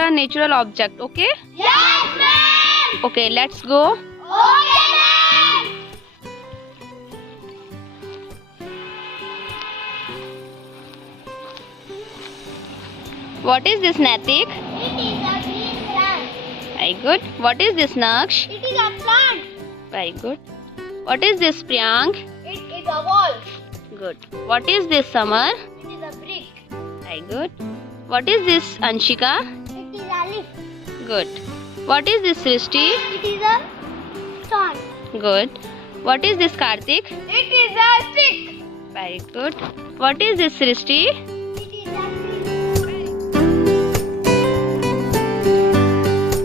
a natural object, okay? Yes, ma'am. Okay, let's go. Okay, ma'am. What is this, Natik? It is a green plant. Very good. What is this, Naksh? It is a plant. Very good. What is this, Priyank? It is a wall. Good. What is this, Samar? It is a brick. Very good. What is this, Anshika? It is a leaf. Good. What is this, Srishti? It is a stone. Good. What is this, Karthik? It is a stick. Very good. What is this, Srishti?